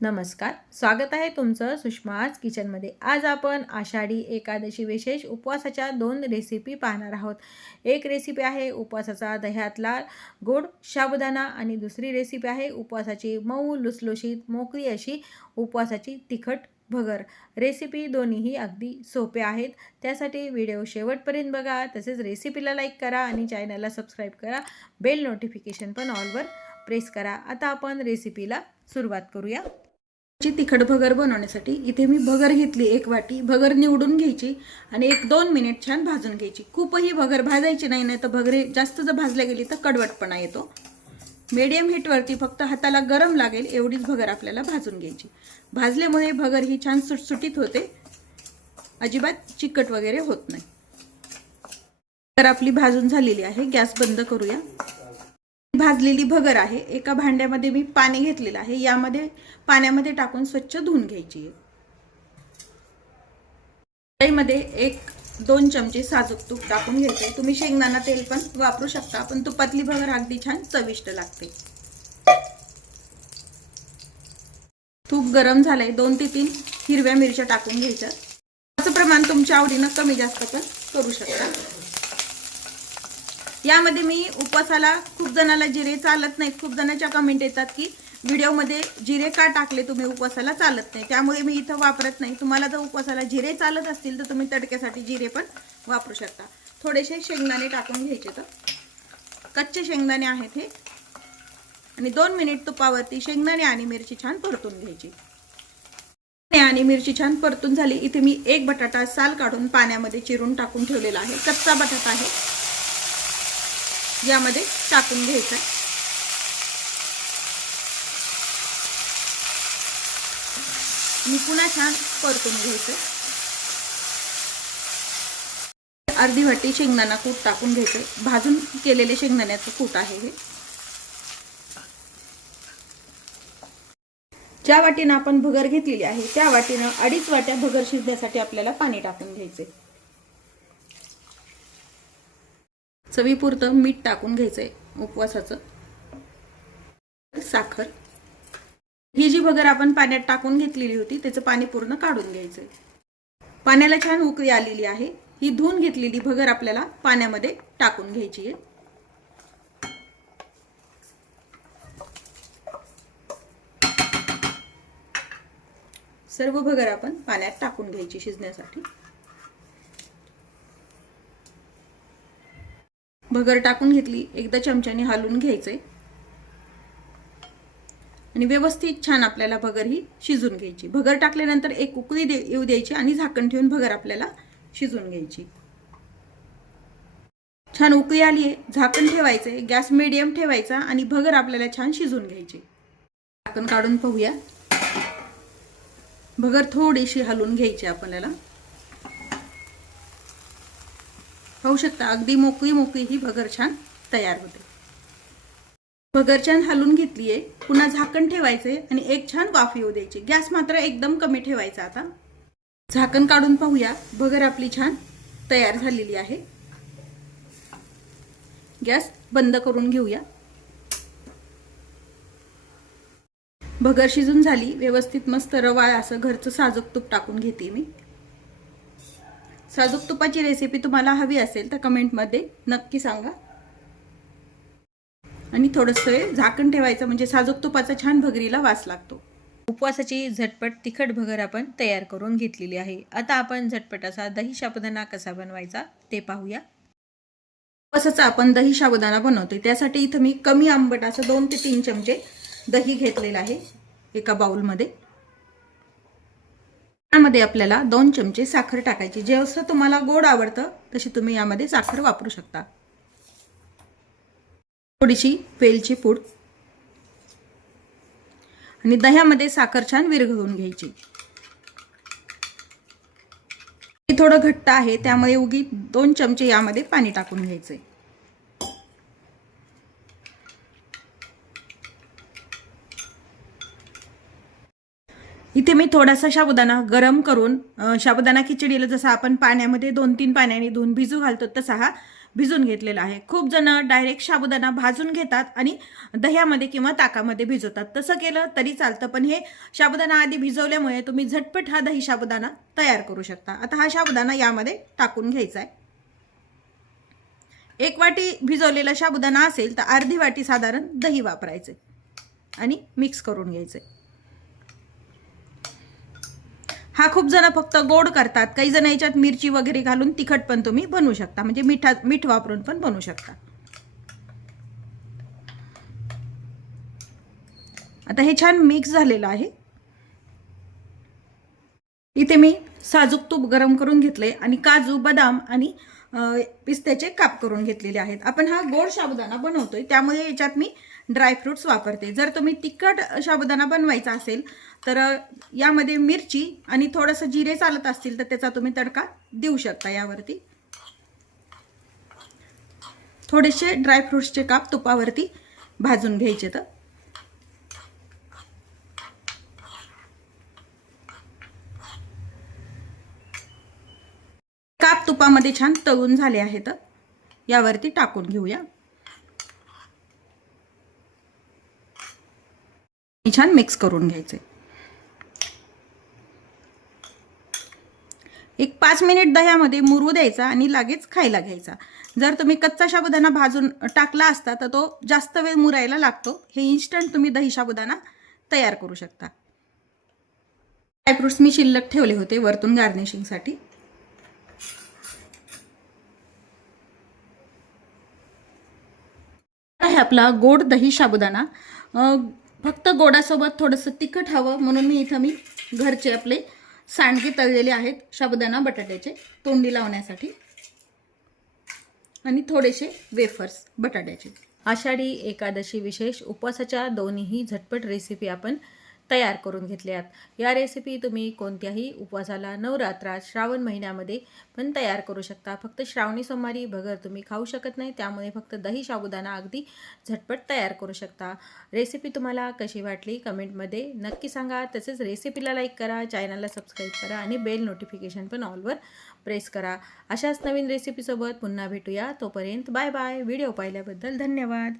नमस्कार, स्वागत आहे तुमचं सुषमाज किचनमध्ये। आज आपण आषाढी एकादशी विशेष उपवासाच्या 2 रेसिपी पाहणार आहोत। एक रेसिपी आहे उपवासाचा दह्यातला गोड साबुदाणा आणि दुसरी रेसिपी आहे उपवासाची मऊ लुसलुशीत मोकळी अशी उपवासाची तिखट भगर। रेसिपी दोन्हीही अगदी सोप्या आहेत। त्यासाठी व्हिडिओ शेवटपर्यंत बघा, तसेच रेसिपीला लाईक करा आणि चॅनलला सबस्क्राईब करा। बेल नोटिफिकेशन पण ऑलवर प्रेस करा। आता आपण रेसिपीला सुरुवात करूया। तिखट भगर बनवण्यासाठी इथे मी भगर घेतली, 1 वाटी भगर निवडून घ्यायची आणि 1-2 मिनिट छान भाजून घ्यायची। खूपही भगर भाजायची नाही, नाही तर भगरे जास्त जर भाजल्या गेली तर कडवटपणा येतो। मीडियम हीटवरती फक्त हाताला गरम लागेल एवढीच भगर आपल्याला भाजून घ्यायची। भाजल्यामुळे भगर ही छान सुटसुटीत होते, अजिबात चिकट वगैरे होत नाही। तर आपली भाजून झालेली आहे, गॅस बंद करूया। भाजलेली भगर आहे, एका भांड्यामध्ये मी पाणी घेतलेलं आहे, यामध्ये पाण्यामध्ये टाकून स्वच्छ धुवून घ्यायची आहे। कढईमध्ये 1-2 चमचे साजूक तूप टाकून घ्यायचे। तुम्ही शेंगदाणा तेल पण वापरू शकता, पण तुपातली भगर अगदी छान चविष्ट लागते। तूप गरम झालंय, 2 ते 3 हिरव्या मिरच्या टाकून घ्यायच्या। त्याचं प्रमाण तुमच्या आवडीनं कमी जास्त पण करू शकता। यामध्ये मी उपवासाला खूप जणांना जिरे चालत नाहीत, खूप जणांच्या कमेंट येतात की व्हिडिओमध्ये जिरे का टाकले तुम्ही, उपवासाला चालत नाही, त्यामुळे मी इथं वापरत नाही। तुम्हाला जर उपवासाला जिरे चालत असतील तर तुम्ही तडक्यासाठी जिरे पण वापरू शकता। थोडेसे शेंगदाणे टाकून घ्यायचे, तर कच्चे शेंगदाणे आहेत हे, आणि 2 मिनिट तुपावरती शेंगदाणे आणि मिरची छान परतून घ्यायची। आणि मिरची छान परतून झाली, इथे मी 1 बटाटा साल काढून पाण्यामध्ये चिरून टाकून ठेवलेला आहे, कच्चा बटाटा आहे, यामध्ये टाकून घ्यायचा। मी पुन्हा छान परतून घ्यायचं। अर्धी वाटी शेंगदाणा कूट टाकून घ्यायचं, भाजून केलेले शेंगदाण्याचं कूट आहे हे। ज्या वाटीनं आपण भगर घेतलेली आहे त्या वाटीनं 2.5 वाट्या भगर शिजण्यासाठी आपल्याला पाणी टाकून घ्यायचे। चवीपुरतं मीठ टाकून घ्यायचंय, उपवासाचं साखर। ही जी भगर आपण पाण्यात टाकून घेतलेली होती त्याचं पाणी पूर्ण काढून घ्यायचंय। पाण्याला छान उकळी आलेली आहे, ही धुवून घेतलेली भगर आपल्याला पाण्यामध्ये टाकून घ्यायची आहे। सर्व भगर आपण पाण्यात टाकून घ्यायची शिजण्यासाठी। भगर टाकून घेतली, एकदा चमच्याने हलवून घ्यायचे आणि व्यवस्थित छान आपल्याला भगर ही शिजून घ्यायची। भगर टाकल्यानंतर एक उकळी येऊ द्यायची आणि झाकण ठेवून भगर आपल्याला शिजून घ्यायची। छान उकळी आली आहे, झाकण ठेवायचे, गॅस मीडियम ठेवायचा आणि भगर आपल्याला छान शिजून घ्यायची। झाकण काढून पाहूया, भगर थोडीशी हलवून घ्यायची आपल्याला। पाहू शकता अगदी मोकळी मोकळी ही भगर छान तयार होते। भगर छान हलवून घेतली आहे, पुन्हा झाकण ठेवायचे आणि एक छान वाफ येऊ द्यायची। गॅस मात्र एकदम कमी ठेवायचा। आता झाकण काढून पाहूया, भगर आपली छान तयार झालेली आहे। गॅस बंद करून घेऊया। भगर शिजून झाली, व्यवस्थित मस्त रवाळ असं घरचं साजूक तूप टाकून घेते मी। साजूक तुपाची रेसिपी तुम्हाला हवी असेल तर कमेंटमध्ये नक्की सांगा, आणि थोडंसं झाकण ठेवायचं म्हणजे साजूक तुपाचा छान भगरीला वास लागतो। उपवासाची झटपट तिखट भगर आपण तयार करून घेतलेली आहे। आता आपण झटपट असा दही साबुदाणा कसा बनवायचा ते पाहूया। उपवासाचा आपण दही साबुदाणा बनवतोय, त्यासाठी इथं मी कमी आंबट असं 2 ते 3 चमचे दही घेतलेलं आहे एका बाउलमध्ये। यामध्ये आपल्याला 2 चमचे साखर टाकायची, जसं तुम्हाला गोड आवडतं तशी तुम्ही यामध्ये साखर वापरू शकता। थोडीशी वेलची पूड आणि दह्यामध्ये साखर छान विरघळवून घ्यायची। हे थोडं घट्ट आहे, त्यामुळे उगी 2 चमचे यामध्ये पाणी टाकून घ्यायचे। इथे मी थोडासा साबुदाणा गरम करून, साबुदाणा खिचडीला जसा आपण पाण्यामध्ये 2-3 पाण्याने धुवून भिजू घालतो तसा हा भिजून घेतलेला आहे. खूप जण डायरेक्ट साबुदाणा भाजून घेतात आणि दह्यामध्ये किंवा ताकामध्ये भिजवतात. तसं केलं तरी चालतं, पण हे साबुदाणा आधी भिजवल्यामुळे तुम्ही झटपट हा दही साबुदाणा तयार करू शकता. आता हा साबुदाणा यामध्ये टाकून घ्यायचा आहे. 1 वाटी भिजवलेला साबुदाणा असेल तर अर्धी वाटी साधारण दही वापरायचे आणि मिक्स करून घ्यायचे. हा खूप जण फक्त गोड करतात, काही जण याच्यात मिरची वगैरे घालून तिखट पण तुम्ही बनवू शकता, म्हणजे मीठ वापरून पण बनवू शकता. आता हे छान मिक्स झालेलं आहे. इथे मी साजूक तूप गरम करून घेतले आणि काजू, बदाम आणि पिस्त्याचे काप करून घेतलेले आहेत. आपण हा गोड साबुदाणा बनवतोय त्यामुळे याच्यात मी ड्रायफ्रुट्स वापरते. जर तुम्ही तिखट साबुदाणा बनवायचा असेल तर यामध्ये मिरची आणि थोडंसं जिरे चालत असतील तर त्याचा तुम्ही तडका देऊ शकता. यावरती थोडेसे ड्रायफ्रुट्सचे काप तुपावरती भाजून घ्यायचे. तर काप तुपामध्ये छान तळून झाले आहेत, यावरती टाकून घेऊया. छान मिक्स करून घ्यायचे. 5 मिनिट दह्यामध्ये मुरू द्यायचा आणि लगेच खायला घ्यायचा. जर तुम्ही कच्चा साबुदाणा भाजून टाकला असता तर तो जास्त वेळ मुरायला लागतो. हे इन्स्टंट तुम्ही दही साबुदाणा तयार करू शकता. ड्रायफ्रुट्स मी शिल्लक ठेवले होते वरतून गार्निशिंगसाठी. आहे आपला गोड दही साबुदाणा. फक्त गोडासोबत थोडंसं तिखट हवं म्हणून मी घरचे आपले सांडगे तळलेले आहेत साबुदाणा बटाट्याचे तोंडी लावण्यासाठी आणि थोडेसे वेफर्स बटाट्याचे. आषाढी एकादशी विशेष उपवासाच्या दोन्ही झटपट रेसिपी आपण तयार करून घेतल्यात. या रेसिपी तुम्ही कोणत्याही उपवासाला नवरात्रात श्रावण महिन्यामध्ये पण तयार करू शकता. फक्त श्रावणी सोमवारी भगर तुम्ही खाऊ शकत नाही, त्यामुळे फक्त दही साबुदाणा अगदी झटपट तयार करू शकता. रेसिपी तुम्हाला कशी वाटली कमेंटमध्ये नक्की सांगा. तसेच रेसिपीला लाईक करा, चॅनलला सबस्क्राईब करा आणि बेल नोटिफिकेशन पण ऑलवर प्रेस करा. अशाच नवीन रेसिपीसोबत पुन्हा भेटूया. तोपर्यंत बाय बाय. व्हिडिओ पाहिल्याबद्दल धन्यवाद.